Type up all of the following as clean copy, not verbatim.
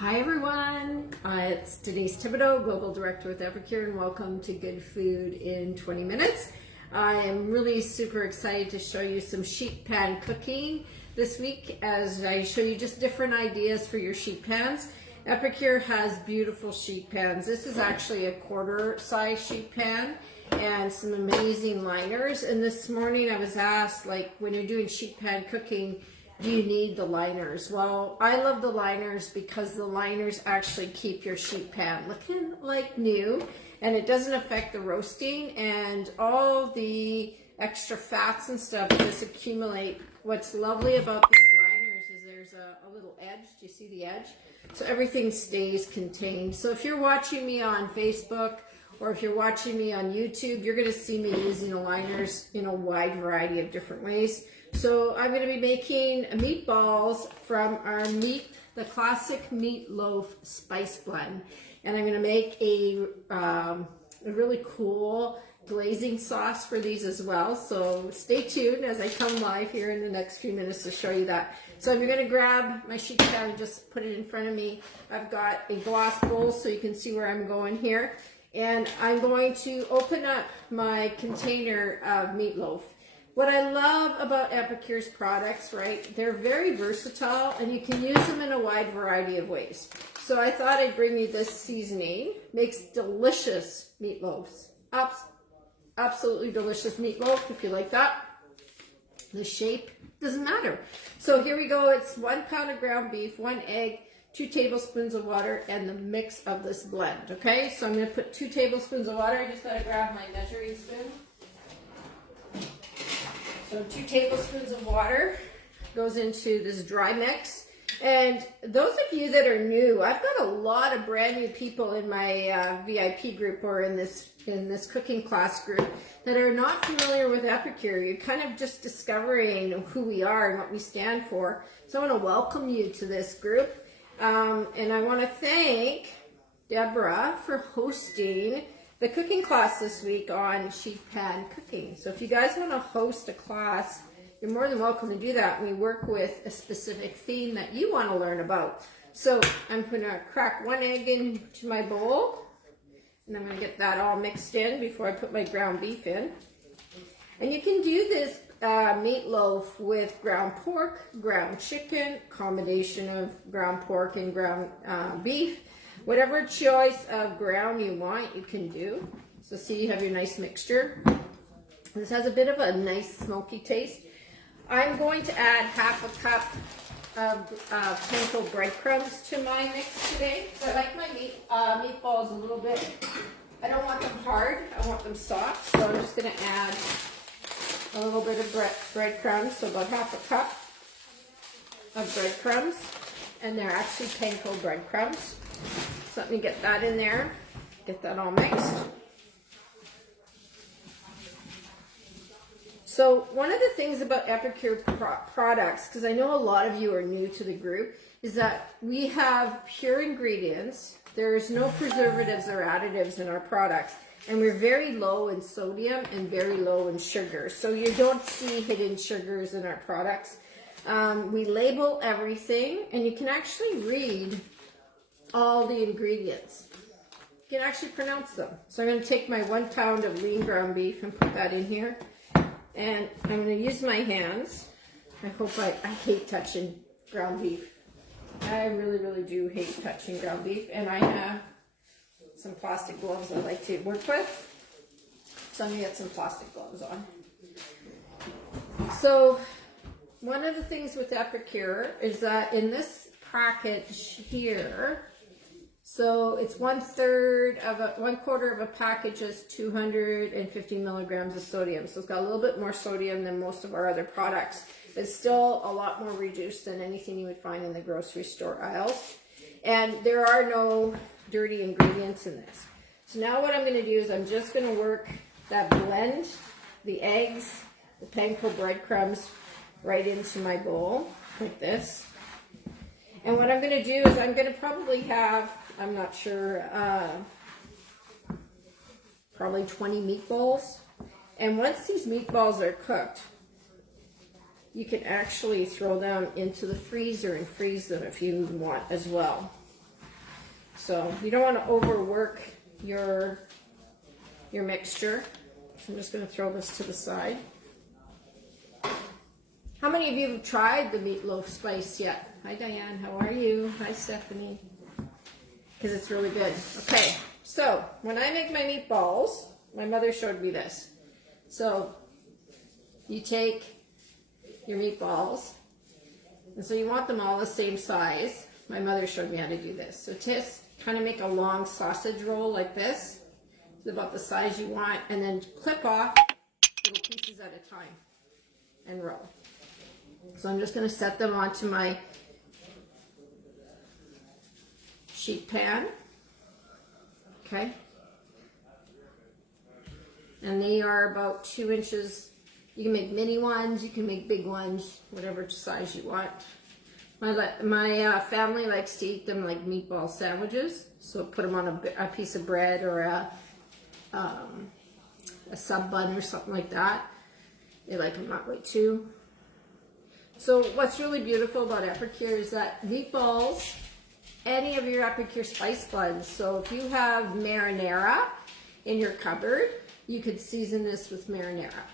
Hi everyone, it's Denise Thibodeau, Global Director with Epicure, and welcome to Good Food in 20 Minutes. I am really super excited to show you some sheet pan cooking this week as I show you just different ideas for your sheet pans. Epicure has beautiful sheet pans. This is actually a quarter size sheet pan and some amazing liners. And this morning I was asked, like, when you're doing sheet pan cooking, do you need the liners? Well, I love the liners because the liners actually keep your sheet pan looking like new, and it doesn't affect the roasting, and all the extra fats and stuff just accumulate. What's lovely about these liners is there's a little edge. Do you see the edge? So everything stays contained. So if you're watching me on Facebook or if you're watching me on YouTube, you're going to see me using the liners in a wide variety of different ways. So I'm going to be making meatballs from the classic meatloaf spice blend, and I'm going to make a really cool glazing sauce for these as well. So stay tuned as I come live here in the next few minutes to show you that. So I'm going to grab my sheet pan and just put it in front of me. I've got a glass bowl so you can see where I'm going here, and I'm going to open up my container of meatloaf. What I love about Epicure's products, right, they're very versatile and you can use them in a wide variety of ways. So I thought I'd bring you this seasoning. Makes delicious meatloaves. Absolutely delicious meatloaf if you like that. The shape doesn't matter. So here we go. It's 1 pound of ground beef, 1 egg, 2 tablespoons of water, and the mix of this blend. Okay, so I'm going to put 2 tablespoons of water. I just got to grab my measuring spoon. So 2 tablespoons of water goes into this dry mix. And those of you that are new, I've got a lot of brand new people in my VIP group or in this cooking class group that are not familiar with Epicure. You're kind of just discovering who we are and what we stand for. So I want to welcome you to this group. And I want to thank Deborah for hosting the cooking class this week on sheet pan cooking. So if you guys want to host a class, you're more than welcome to do that. We work with a specific theme that you want to learn about. So I'm going to crack 1 egg into my bowl, and I'm going to get that all mixed in before I put my ground beef in. And you can do this meatloaf with ground pork, ground chicken, combination of ground pork and ground beef. Whatever choice of ground you want, you can do. So see, you have your nice mixture. This has a bit of a nice smoky taste. I'm going to add ½ a cup of panko breadcrumbs to my mix today. So I like my meatballs a little bit. I don't want them hard. I want them soft. So I'm just going to add a little bit of breadcrumbs. So about ½ a cup of breadcrumbs. And they're actually panko breadcrumbs. So let me get that in there, get that all mixed. So one of the things about Epicure products, because I know a lot of you are new to the group, is that we have pure ingredients. There's no preservatives or additives in our products. And we're very low in sodium and very low in sugar. So you don't see hidden sugars in our products. We label everything, and you can actually read all the ingredients. You can actually pronounce them. So I'm going to take my 1 pound of lean ground beef and put that in here. And I'm going to use my hands. I hate touching ground beef. I really, really do hate touching ground beef. And I have some plastic gloves I like to work with. So I'm going to get some plastic gloves on. So one of the things with Epicure is that in this package here, so it's 1/4 of a package is 250 milligrams of sodium. So it's got a little bit more sodium than most of our other products. It's still a lot more reduced than anything you would find in the grocery store aisles. And there are no dirty ingredients in this. So now what I'm going to do is I'm just going to work that blend, the eggs, the panko breadcrumbs, right into my bowl like this. And what I'm going to do is I'm going to probably have, I'm not sure, probably 20 meatballs. And once these meatballs are cooked, you can actually throw them into the freezer and freeze them if you want as well. So you don't want to overwork your mixture. So I'm just going to throw this to the side. How many of you have tried the meatloaf spice yet? Hi Diane, how are you? Hi Stephanie. Because it's really good. Okay, so when I make my meatballs, my mother showed me this. So you take your meatballs, and so you want them all the same size. My mother showed me how to do this. So just kind of make a long sausage roll like this. It's about the size you want, and then clip off little pieces at a time and roll. So I'm just going to set them onto my sheet pan. Okay. And they are about 2 inches. You can make mini ones, you can make big ones, whatever size you want. My family likes to eat them like meatball sandwiches. So put them on a piece of bread or a sub bun or something like that. They like them that way too. So what's really beautiful about Epicure is that meatballs, any of your Epicure spice blends. So if you have marinara in your cupboard, you could season this with marinara.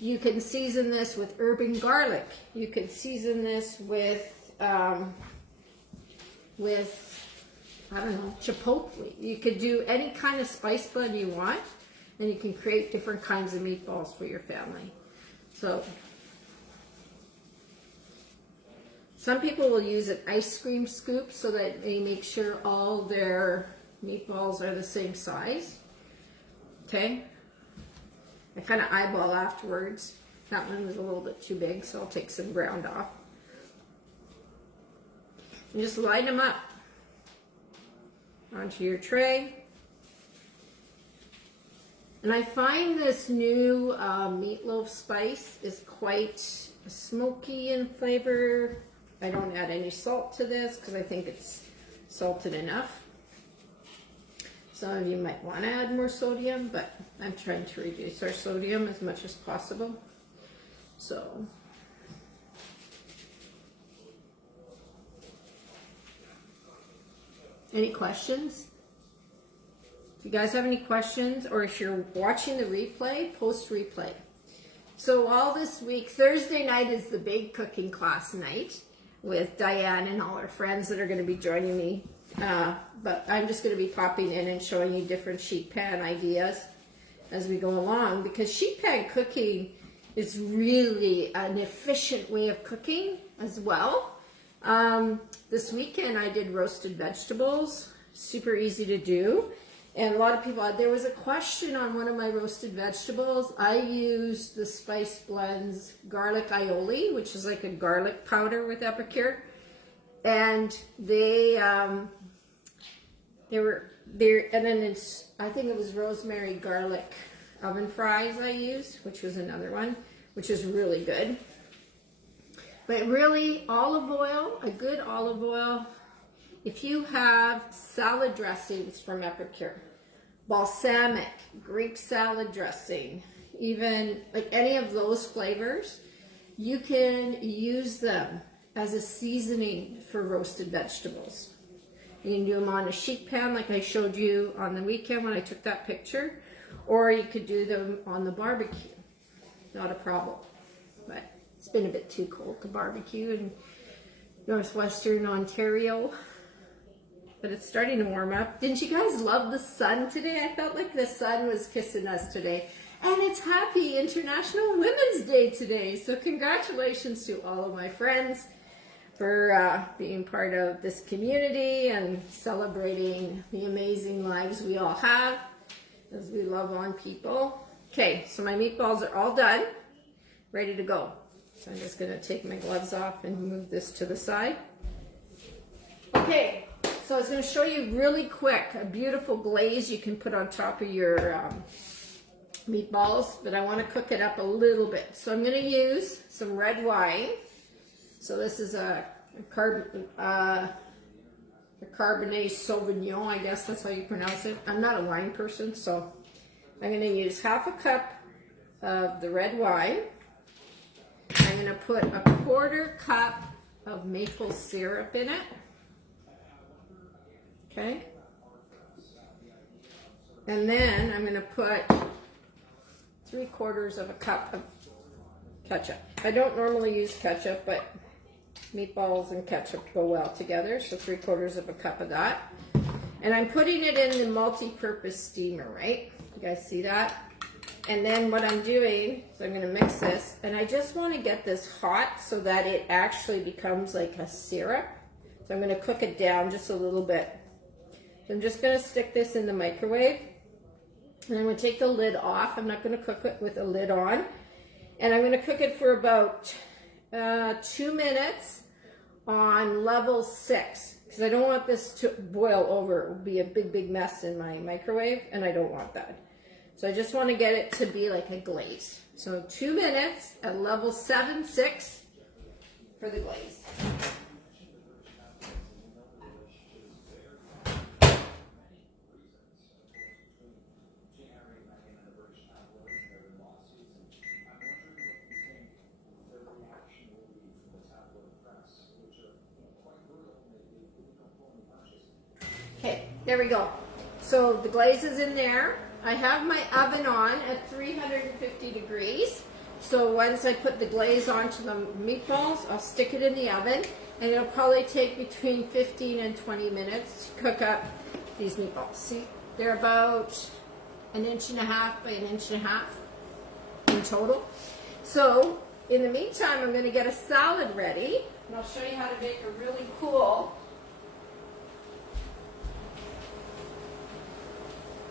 You can season this with herb and garlic. You could season this with I don't know, chipotle. You could do any kind of spice blend you want, and you can create different kinds of meatballs for your family. So some people will use an ice cream scoop so that they make sure all their meatballs are the same size. Okay? I kind of eyeball afterwards. That one was a little bit too big, so I'll take some ground off. And just line them up onto your tray. And I find this new meatloaf spice is quite smoky in flavor. I don't add any salt to this because I think it's salted enough. Some of you might want to add more sodium, but I'm trying to reduce our sodium as much as possible. So, any questions? If you guys have any questions, or if you're watching the replay, post replay. So all this week, Thursday night is the big cooking class night with Diane and all her friends that are going to be joining me. But I'm just going to be popping in and showing you different sheet pan ideas as we go along, because sheet pan cooking is really an efficient way of cooking as well. This weekend I did roasted vegetables, super easy to do. And a lot of people, there was a question on one of my roasted vegetables. I used the Spice Blends garlic aioli, which is like a garlic powder with Epicure. And and then I think it was rosemary garlic oven fries I used, which was another one, which is really good. But really, olive oil, a good olive oil. If you have salad dressings from Epicure, balsamic, Greek salad dressing, even like any of those flavors, you can use them as a seasoning for roasted vegetables. You can do them on a sheet pan like I showed you on the weekend when I took that picture, or you could do them on the barbecue. Not a problem. But it's been a bit too cold to barbecue in northwestern Ontario. But it's starting to warm up. Didn't you guys love the sun today? I felt like the sun was kissing us today. And it's Happy International Women's Day today. So congratulations to all of my friends for being part of this community and celebrating the amazing lives we all have as we love on people. Okay, so my meatballs are all done, ready to go. So I'm just gonna take my gloves off and move this to the side. Okay. So I was going to show you really quick a beautiful glaze you can put on top of your meatballs, but I want to cook it up a little bit. So I'm going to use some red wine. So this is a Cabernet Sauvignon, I guess that's how you pronounce it. I'm not a wine person, so I'm going to use half a cup of the red wine. I'm going to put a 1/4 cup of maple syrup in it. Okay, And then I'm going to put 3/4 of a cup of ketchup. I don't normally use ketchup, but meatballs and ketchup go well together, so 3/4 of a cup of that. And I'm putting it in the multi-purpose steamer, right? You guys see that? And then what I'm doing is I'm going to mix this, and I just want to get this hot so that it actually becomes like a syrup. So I'm going to cook it down just a little bit. So I'm just going to stick this in the microwave, and I'm going to take the lid off. I'm not going to cook it with a lid on. And I'm going to cook it for about 2 minutes on level 6, because I don't want this to boil over. It will be a big mess in my microwave, and I don't want that. So I just want to get it to be like a glaze. So 2 minutes at level 7, 6 for the glaze. Okay, there we go. So the glaze is in there. I have my oven on at 350 degrees. So once I put the glaze onto the meatballs, I'll stick it in the oven, and it'll probably take between 15 and 20 minutes to cook up these meatballs. See, they're about 1.5 inches by 1.5 inches in total. So in the meantime, I'm going to get a salad ready, and I'll show you how to make a really cool.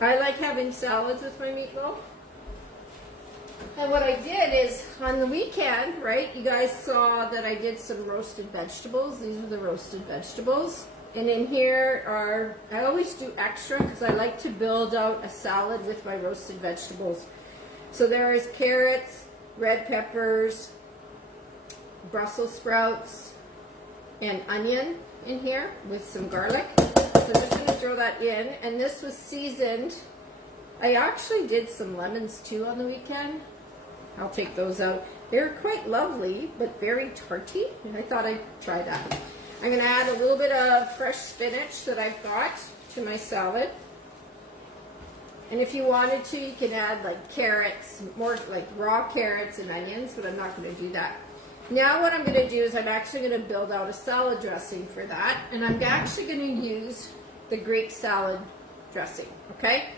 I like having salads with my meatloaf. And what I did is, on the weekend, right, you guys saw that I did some roasted vegetables. These are the roasted vegetables. And in here are, I always do extra because I like to build out a salad with my roasted vegetables. So there is carrots, red peppers, Brussels sprouts, and onion in here with some garlic. So I'm just going to throw that in, and this was seasoned. I actually did some lemons too on the weekend. I'll take those out. They're quite lovely, but very tarty, and I thought I'd try that. I'm going to add a little bit of fresh spinach that I've got to my salad. And if you wanted to, you can add like carrots, more like raw carrots and onions, but I'm not going to do that. Now what I'm going to do is I'm actually going to build out a salad dressing for that, and I'm actually going to use the Greek salad dressing, okay?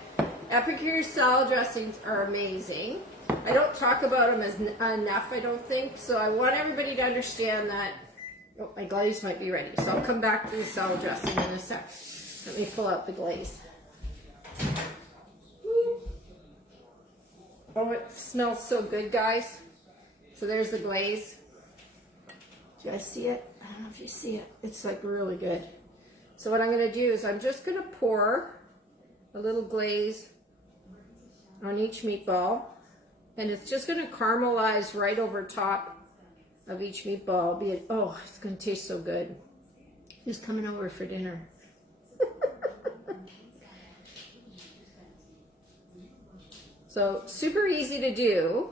Epicure salad dressings are amazing. I don't talk about them as enough, I don't think, so I want everybody to understand that. Oh, my glaze might be ready, so I'll come back to the salad dressing in a sec. Let me pull out the glaze. Oh, it smells so good, guys. So there's the glaze. Do you guys see it? I don't know if you see it. It's like really good. So what I'm going to do is I'm just going to pour a little glaze on each meatball, and it's just going to caramelize right over top of each meatball. Oh, it's going to taste so good. Who's coming over for dinner? So super easy to do.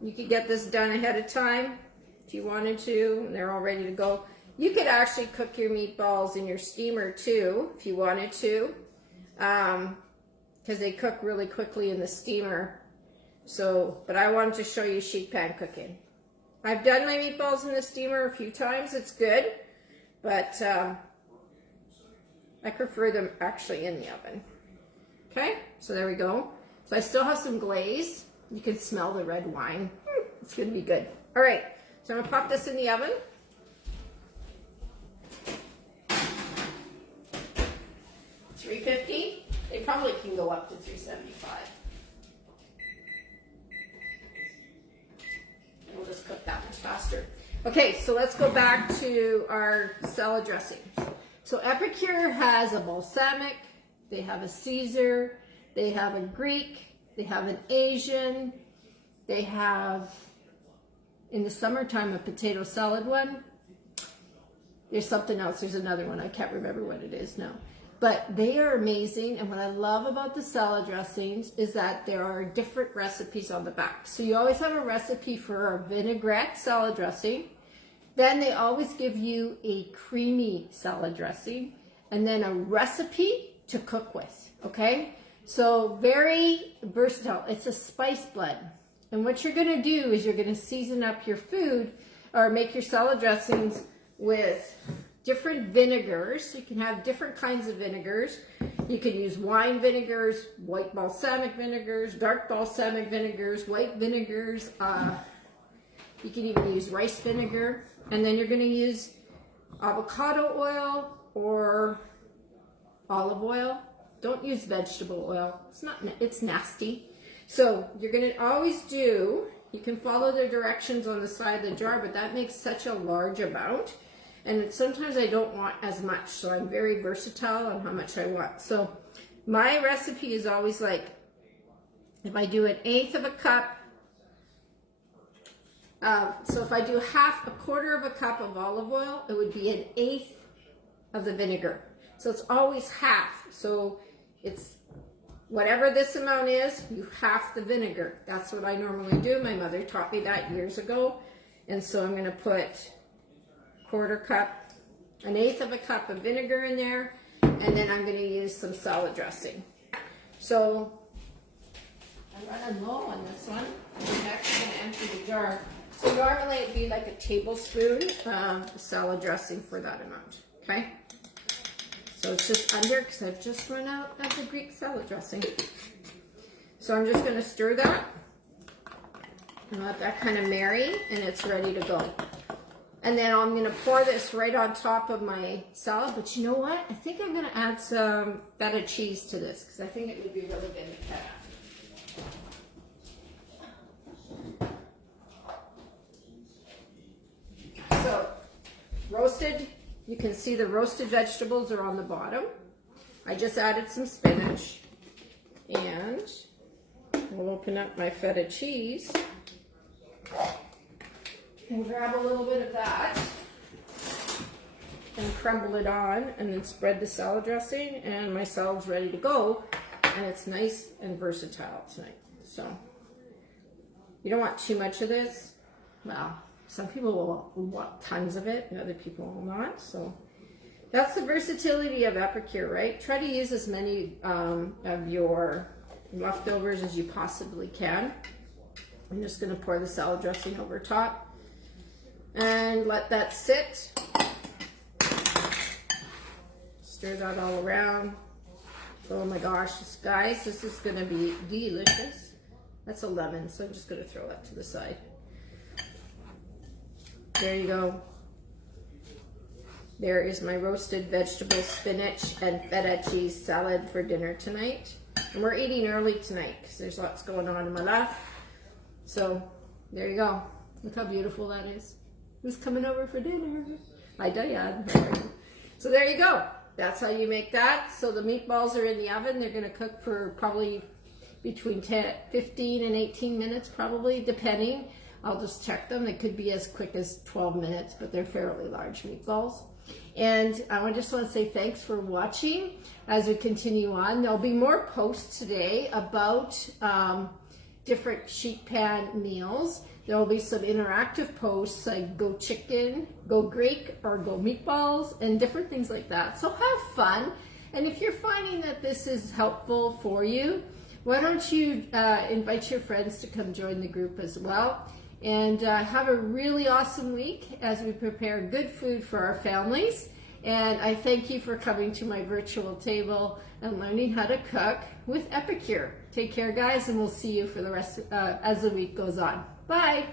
You could get this done ahead of time if you wanted to, and they're all ready to go. You could actually cook your meatballs in your steamer too, if you wanted to, because they cook really quickly in the steamer. So, but I wanted to show you sheet pan cooking. I've done my meatballs in the steamer a few times. It's good, but I prefer them actually in the oven. Okay, so there we go. So I still have some glaze. You can smell the red wine. It's going to be good. All right, so I'm going to pop this in the oven. $350. They probably can go up to $375. And we'll just cook that much faster. Okay, so let's go back to our salad dressing. So Epicure has a balsamic, they have a Caesar, they have a Greek, they have an Asian, they have, in the summertime, a potato salad one. There's something else, there's another one, I can't remember what it is now. But they are amazing, and what I love about the salad dressings is that there are different recipes on the back. So you always have a recipe for a vinaigrette salad dressing, then they always give you a creamy salad dressing, and then a recipe to cook with, okay? So very versatile. It's a spice blend. And what you're gonna do is you're gonna season up your food or make your salad dressings with different vinegars. You can have different kinds of vinegars. You can use wine vinegars, white balsamic vinegars, dark balsamic vinegars, white vinegars. You can even use rice vinegar. And then you're gonna use avocado oil or olive oil. Don't use vegetable oil. It's nasty. So you're gonna always do, you can follow the directions on the side of the jar, but that makes such a large amount. And sometimes I don't want as much, so I'm very versatile on how much I want. So my recipe is always like, if I do 1/8 of a cup, so if I do a quarter of a cup of olive oil, it would be 1/8 of the vinegar. So it's always half. So it's whatever this amount is, you half the vinegar. That's what I normally do. My mother taught me that years ago. And so I'm going to put 1/4 cup, 1/8 of a cup of vinegar in there. And then I'm going to use some salad dressing. So I'm running low on this one. I'm actually going to empty the jar. So normally it'd be like a tablespoon of salad dressing for that amount, okay? So it's just under because I've just run out of the Greek salad dressing. So I'm just going to stir that and let that kind of marry, and it's ready to go. And then I'm going to pour this right on top of my salad. But you know what? I think I'm going to add some feta cheese to this because I think it would be really good with feta. So, roasted, you can see the roasted vegetables are on the bottom. I just added some spinach. And we'll open up my feta cheese and grab a little bit of that and crumble it on and then spread the salad dressing, and my salad's ready to go, and it's nice and versatile tonight. So, you don't want too much of this. Well, some people will want tons of it and other people will not. So that's the versatility of Epicure, right? Try to use as many of your leftovers as you possibly can. I'm just going to pour the salad dressing over top and let that sit. Stir that all around. Oh my gosh, guys, this is going to be delicious. That's a lemon, so I'm just going to throw that to the side. There you go. There is my roasted vegetable, spinach, and feta cheese salad for dinner tonight. And we're eating early tonight because there's lots going on in my life. So there you go. Look how beautiful that is. Who's coming over for dinner? Hi, Diane. So there you go. That's how you make that. So the meatballs are in the oven. They're going to cook for probably between 15 and 18 minutes, probably, depending. I'll just check them. They could be as quick as 12 minutes, but they're fairly large meatballs. And I just want to say thanks for watching as we continue on. There'll be more posts today about different sheet pan meals. There will be some interactive posts like go chicken, go Greek, or go meatballs, and different things like that. So have fun. And if you're finding that this is helpful for you, why don't you invite your friends to come join the group as well. And have a really awesome week as we prepare good food for our families. And I thank you for coming to my virtual table and learning how to cook with Epicure. Take care, guys, and we'll see you for the rest as the week goes on. Bye.